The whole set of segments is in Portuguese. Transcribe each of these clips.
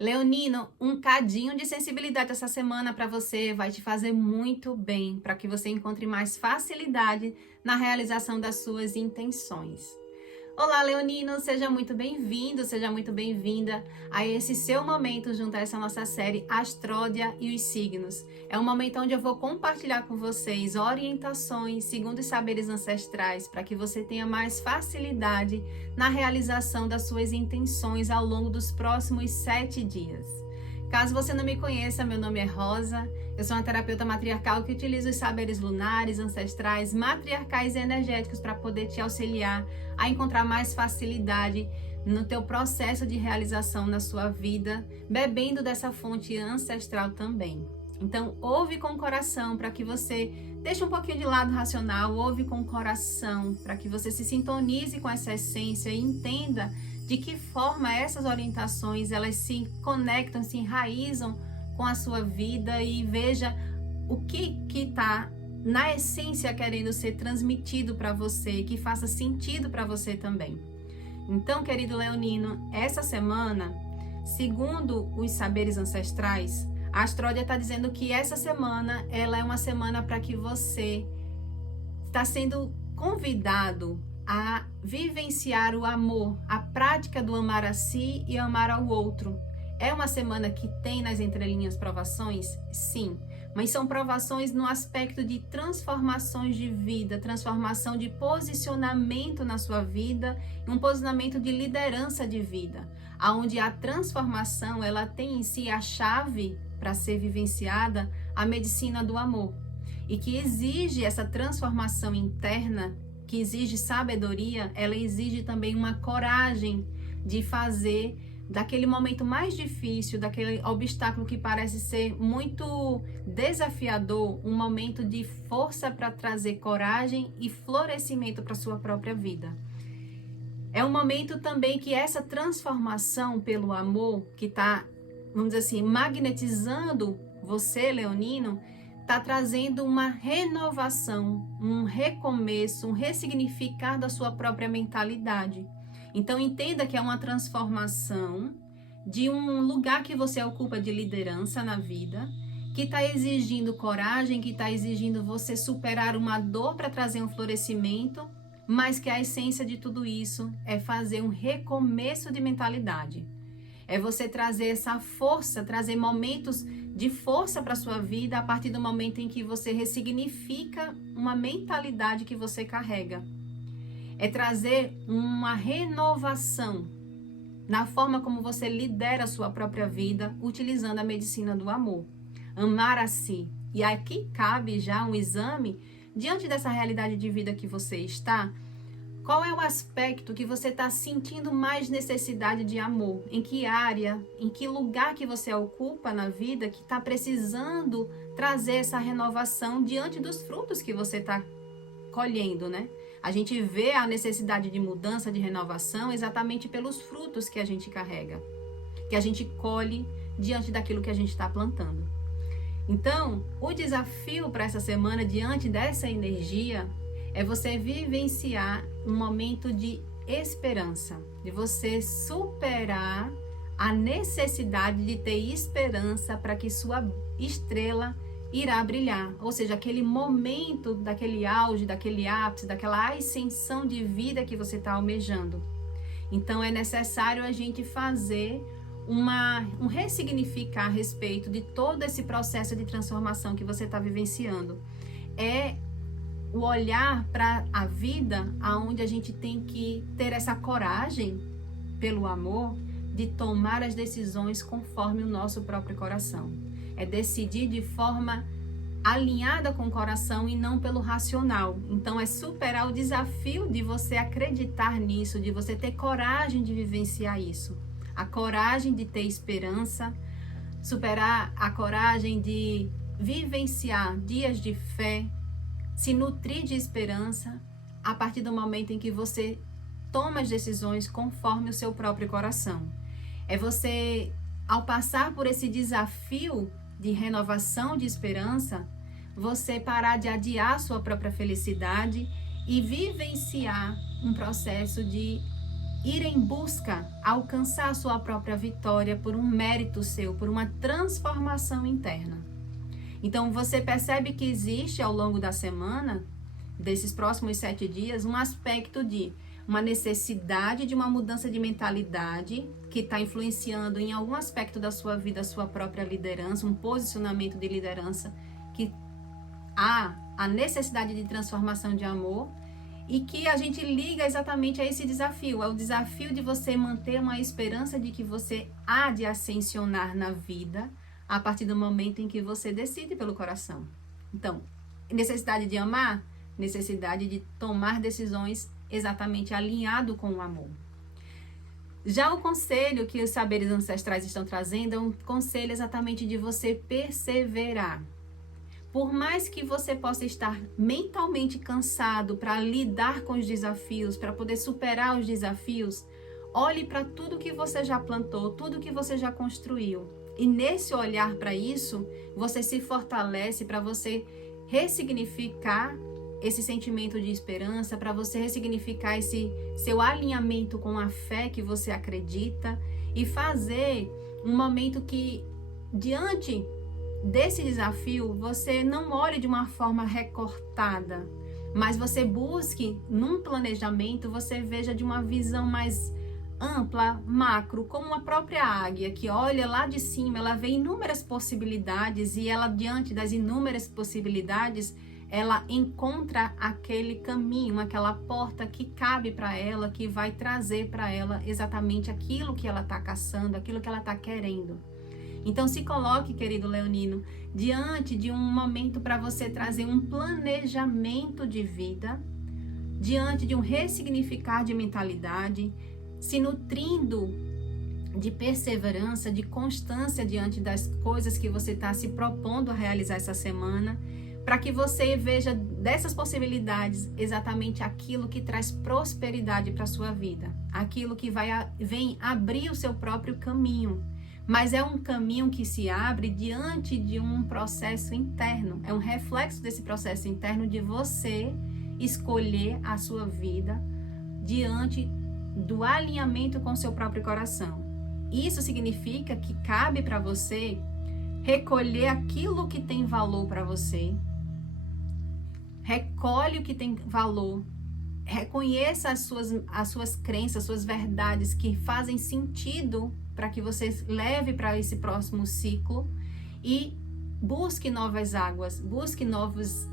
Leonino, um cadinho de sensibilidade essa semana para você vai te fazer muito bem, para que você encontre mais facilidade na realização das suas intenções. Olá, Leonino, seja muito bem-vindo, seja muito bem-vinda a esse seu momento junto a essa nossa série Astródia e os Signos. É um momento onde eu vou compartilhar com vocês orientações segundo os saberes ancestrais para que você tenha mais facilidade na realização das suas intenções ao longo dos próximos 7 dias. Caso você não me conheça, meu nome é Rosa, eu sou uma terapeuta matriarcal que utiliza os saberes lunares, ancestrais, matriarcais e energéticos para poder te auxiliar a encontrar mais facilidade no teu processo de realização na sua vida, bebendo dessa fonte ancestral também. Então, ouve com o coração para que você deixe um pouquinho de lado racional, ouve com o coração para que você se sintonize com essa essência e entenda de que forma essas orientações elas se conectam, se enraizam com a sua vida e veja o que está na essência querendo ser transmitido para você, que faça sentido para você também. Então, querido Leonino, essa semana, segundo os saberes ancestrais, a Astródia está dizendo que essa semana ela é uma semana para que você está sendo convidado a vivenciar o amor, a prática do amar a si e amar ao outro. É uma semana que tem nas entrelinhas provações? Sim, mas são provações no aspecto de transformações de vida, transformação de posicionamento na sua vida, um posicionamento de liderança de vida, onde a transformação ela tem em si a chave para ser vivenciada, a medicina do amor, e que exige essa transformação interna, que exige sabedoria, ela exige também uma coragem de fazer daquele momento mais difícil, daquele obstáculo que parece ser muito desafiador, um momento de força para trazer coragem e florescimento para a sua própria vida. É um momento também que essa transformação pelo amor, que está, vamos dizer assim, magnetizando você, Leonino, está trazendo uma renovação, um recomeço, um ressignificar da sua própria mentalidade. Então entenda que é uma transformação de um lugar que você ocupa de liderança na vida, que está exigindo coragem, que está exigindo você superar uma dor para trazer um florescimento, mas que a essência de tudo isso é fazer um recomeço de mentalidade. É você trazer essa força, trazer momentos de força para a sua vida a partir do momento em que você ressignifica uma mentalidade que você carrega. É trazer uma renovação na forma como você lidera a sua própria vida, utilizando a medicina do amor. Amar a si. E aqui cabe já um exame, diante dessa realidade de vida que você está, qual é o aspecto que você está sentindo mais necessidade de amor? Em que área, em que lugar que você ocupa na vida que está precisando trazer essa renovação diante dos frutos que você está colhendo, né? A gente vê a necessidade de mudança, de renovação, exatamente pelos frutos que a gente carrega, que a gente colhe diante daquilo que a gente está plantando. Então, o desafio para essa semana, diante dessa energia, é você vivenciar um momento de esperança, de você superar a necessidade de ter esperança para que sua estrela irá brilhar, ou seja, aquele momento daquele auge, daquele ápice, daquela ascensão de vida que você está almejando. Então é necessário a gente fazer um ressignificar a respeito de todo esse processo de transformação que você está vivenciando. É o olhar para a vida aonde a gente tem que ter essa coragem pelo amor de tomar as decisões conforme o nosso próprio coração. É decidir de forma alinhada com o coração e não pelo racional. Então é superar o desafio de você acreditar nisso, de você ter coragem de vivenciar isso. A coragem de ter esperança, superar a coragem de vivenciar dias de fé, se nutrir de esperança a partir do momento em que você toma as decisões conforme o seu próprio coração. É você, ao passar por esse desafio de renovação de esperança, você parar de adiar sua própria felicidade e vivenciar um processo de ir em busca, alcançar a sua própria vitória por um mérito seu, por uma transformação interna. Então você percebe que existe ao longo da semana, desses próximos 7 dias, um aspecto de uma necessidade de uma mudança de mentalidade que está influenciando em algum aspecto da sua vida, a sua própria liderança, um posicionamento de liderança, que há a necessidade de transformação de amor e que a gente liga exatamente a esse desafio. É o desafio de você manter uma esperança de que você há de ascensionar na vida a partir do momento em que você decide pelo coração. Então, necessidade de amar, necessidade de tomar decisões exatamente alinhado com o amor. Já o conselho que os saberes ancestrais estão trazendo é um conselho exatamente de você perseverar. Por mais que você possa estar mentalmente cansado para lidar com os desafios, para poder superar os desafios, olhe para tudo que você já plantou, tudo que você já construiu. E nesse olhar para isso, você se fortalece para você ressignificar esse sentimento de esperança, para você ressignificar esse seu alinhamento com a fé que você acredita e fazer um momento que, diante desse desafio, você não olhe de uma forma recortada, mas você busque, num planejamento, você veja de uma visão mais ampla, macro, como a própria águia, que olha lá de cima, ela vê inúmeras possibilidades e ela, diante das inúmeras possibilidades, ela encontra aquele caminho, aquela porta que cabe para ela, que vai trazer para ela exatamente aquilo que ela está caçando, aquilo que ela está querendo. Então se coloque, querido leonino, diante de um momento para você trazer um planejamento de vida, diante de um ressignificar de mentalidade, se nutrindo de perseverança, de constância diante das coisas que você está se propondo a realizar essa semana, para que você veja dessas possibilidades exatamente aquilo que traz prosperidade para a sua vida, aquilo que vem abrir o seu próprio caminho. Mas é um caminho que se abre diante de um processo interno, é um reflexo desse processo interno de você escolher a sua vida diante do alinhamento com o seu próprio coração. Isso significa que cabe para você recolher aquilo que tem valor para você, recolhe o que tem valor, reconheça as suas crenças, as suas verdades que fazem sentido para que você leve para esse próximo ciclo e busque novas águas, busque novos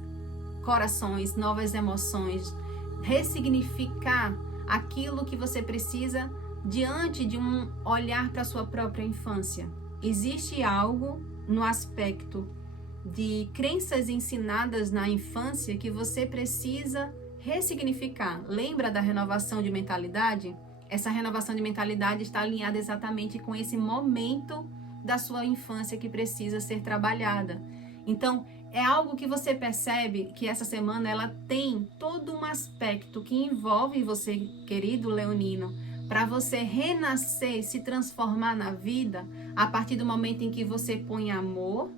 corações, novas emoções, ressignificar aquilo que você precisa diante de um olhar para a sua própria infância. Existe algo no aspecto de crenças ensinadas na infância que você precisa ressignificar. Lembra da renovação de mentalidade? Essa renovação de mentalidade está alinhada exatamente com esse momento da sua infância que precisa ser trabalhada. Então, é algo que você percebe que essa semana ela tem todo um aspecto que envolve você, querido leonino, para você renascer, se transformar na vida a partir do momento em que você põe amor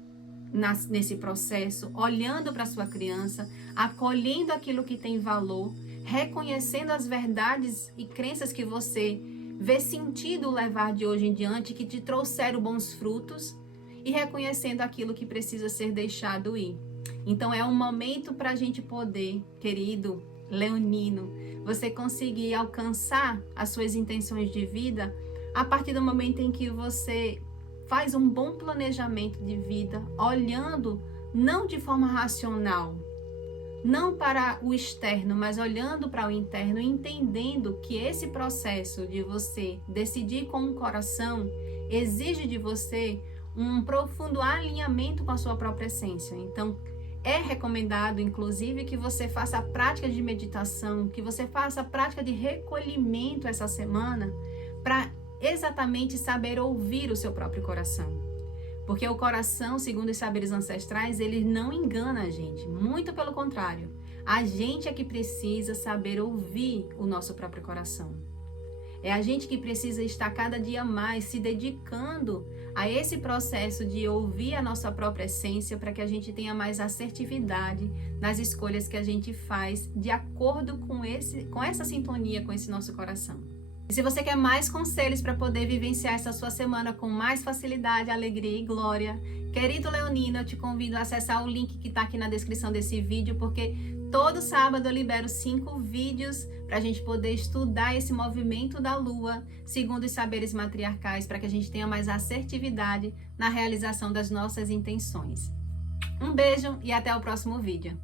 nesse processo, olhando para sua criança, acolhendo aquilo que tem valor, reconhecendo as verdades e crenças que você vê sentido levar de hoje em diante, que te trouxeram bons frutos, e reconhecendo aquilo que precisa ser deixado ir. Então é um momento para a gente poder, querido leonino, você conseguir alcançar as suas intenções de vida a partir do momento em que você faz um bom planejamento de vida, olhando não de forma racional, não para o externo, mas olhando para o interno, entendendo que esse processo de você decidir com o coração exige de você um profundo alinhamento com a sua própria essência. Então, é recomendado, inclusive, que você faça a prática de meditação, que você faça a prática de recolhimento essa semana, para exatamente saber ouvir o seu próprio coração. Porque o coração, segundo os saberes ancestrais, ele não engana a gente. Muito pelo contrário. A gente é que precisa saber ouvir o nosso próprio coração. É a gente que precisa estar cada dia mais se dedicando a esse processo de ouvir a nossa própria essência, para que a gente tenha mais assertividade nas escolhas que a gente faz de acordo com essa sintonia com esse nosso coração. E se você quer mais conselhos para poder vivenciar essa sua semana com mais facilidade, alegria e glória, querido leonino, eu te convido a acessar o link que está aqui na descrição desse vídeo, porque todo sábado eu libero 5 vídeos para a gente poder estudar esse movimento da Lua, segundo os saberes matriarcais, para que a gente tenha mais assertividade na realização das nossas intenções. Um beijo e até o próximo vídeo.